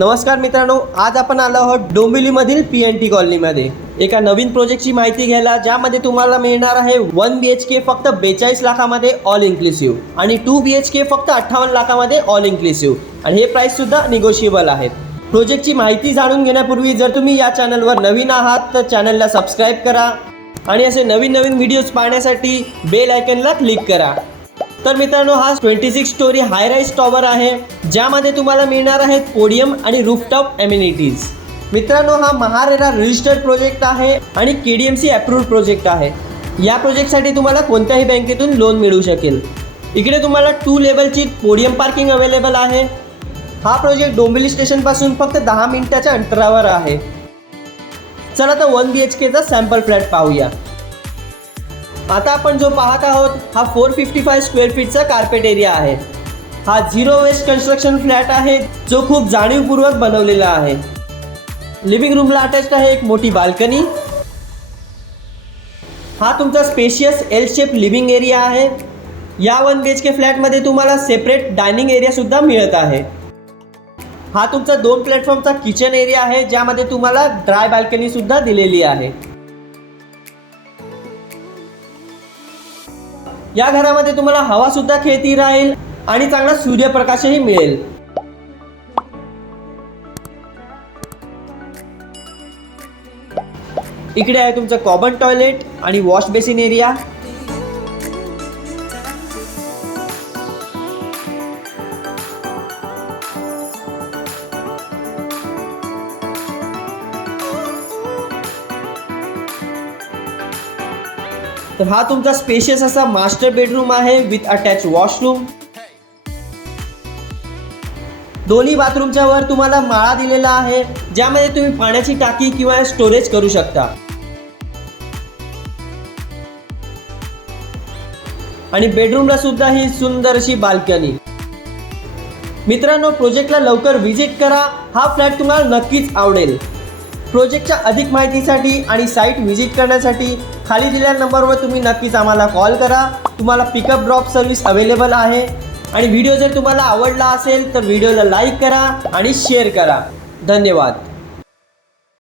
नमस्कार मित्रांनो, आज आपण आलो आहोत डोंबिवलीमधील PNT कॉलनीमध्ये एका नवीन प्रोजेक्टची माहिती घ्यायला, ज्यामध्ये तुम्हाला मिळणार आहे 1 BHK फक्त 42 लाखामध्ये ऑल इन्क्लुसिव्ह आणि 2 BHK फक्त 58 लाखामध्ये ऑल इन्क्लुसिव्ह आणि हे प्राइस सुद्धा निगोशिएबल आहेत। प्रोजेक्टची माहिती जाणून घेण्यापूर्वी जर तुम्ही या चॅनलवर नवीन आहात तर चॅनलला सबस्क्राइब करा आणि असे नवीन व्हिडिओज पाहण्यासाठी बेल आयकॉनला क्लिक करा। तर मित्रांनो, हा 26 स्टोरी हाय राईज टॉवर आहे, ज्यामध्ये तुम्हाला मिळणार आहेत पोडियम आणि रूफटॉप एमिनिटीज। मित्रांनो, हा महारेरा रजिस्टर्ड प्रोजेक्ट आहे आणि KDMC अप्रूव्ड प्रोजेक्ट आहे। या प्रोजेक्टसाठी तुम्हाला कोणत्याही बँकेतून लोन मिळू शकेल। इकडे तुम्हाला 2 लेवलची पोडियम पार्किंग अवेलेबल आहे। हा प्रोजेक्ट डोंबिवली स्टेशनपासून फक्त 10 मिनिटाच्या अंतरावर आहे। चला तर 1 BHKचा सॅम्पल फ्लॅट पाहूया। आता आपण जो पाहत आहोत हा 455 स्क्वेअर फीटचा कार्पेट एरिया आहे। हा झिरो वेस्ट कन्स्ट्रक्शन फ्लॅट आहे, जो खूप जाणीवपूर्वक बनवलेला आहे। लिव्हिंग रूमला अटॅच्ड आहे एक मोठी बाल्कनी। हा तुमचा spacious L shape living area आहे। या 1 BHK फ्लॅटमध्ये तुम्हाला सेपरेट डायनिंग एरिया सुद्धा मिळत आहे। हा तुमचा 2 प्लॅटफॉर्मचा किचन एरिया आहे, ज्यामध्ये तुम्हाला ड्राय बाल्कनी सुद्धा दिलेली आहे। या घरामध्ये तुम्हाला हवा सुद्धा खेळती राहील आणि चांगला सूर्यप्रकाशही मिळेल। इकडे आहे तुमचं कॉमन टॉयलेट आणि वॉश बेसिन एरिया। तर हा तुमचा स्पेशियस असा मास्टर बेडरूम आहे विथ अटॅच वॉशरूम। दोन्ही बाथरूमच्या वर तुम्हाला माळा दिलेला आहे, ज्यामध्ये तुम्ही पाण्याची टाकी किंवा स्टोरेज करू शकता। आणि बेडरूमला सुद्धा ही सुंदर अशी बाल्कनी। मित्रांनो, प्रोजेक्टला लवकर व्हिजिट करा, हा फ्लॅट तुम्हाला नक्कीच आवडेल। प्रोजेक्टच्या अधिक माहितीसाठी आणि साईट व्हिजिट करण्यासाठी खाली दिलेल्या नंबरवर तुम्ही नक्कीच आम्हाला कॉल करा। तुम्हाला पिकअप ड्रॉप सर्व्हिस अवेलेबल आहे। आणि व्हिडिओ जर तुम्हाला आवडला असेल तर व्हिडिओला लाईक करा आणि शेअर करा। धन्यवाद।